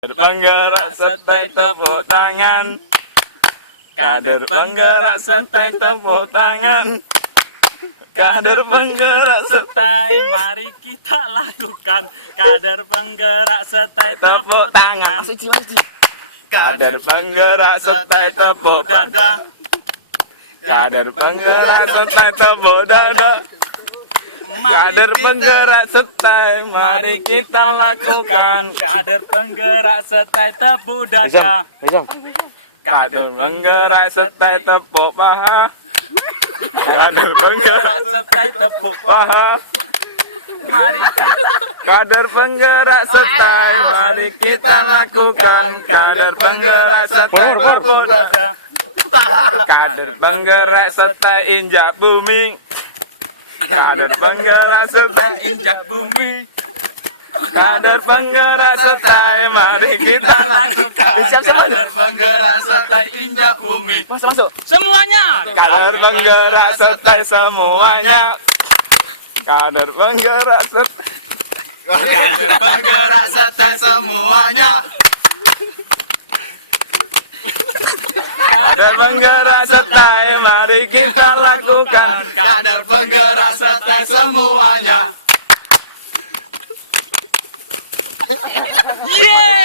Penggerak setai tepuk tangan. Kader penggerak setai tepuk tangan. Kader penggerak setai. Mari kita lakukan. Kader penggerak setai Tepuk tangan. Masuk Ci. Kader penggerak setai tepuk dada. Kader penggerak setai tepuk dada. Kader penggerak setai, mari kita lakukan. Kader penggerak setai tepuk dada. Kader penggerak setai tepuk paha. Kader penggerak Setai tepuk. paha. Kader penggerak setai, mari kita lakukan. Kader penggerak setai tepuk dada. Kader penggerak setai injak bumi. Kader penggerak setai Injak bumi. Kader penggerak setai, mari kita lakukan. Siap-siap. Kader penggerak setai injak bumi. Masuk. Semuanya. Kader penggerak setai semuanya. Kader penggerak setai. Kader penggerak setai semuanya. Kader penggerak setai, mari kita lakukan.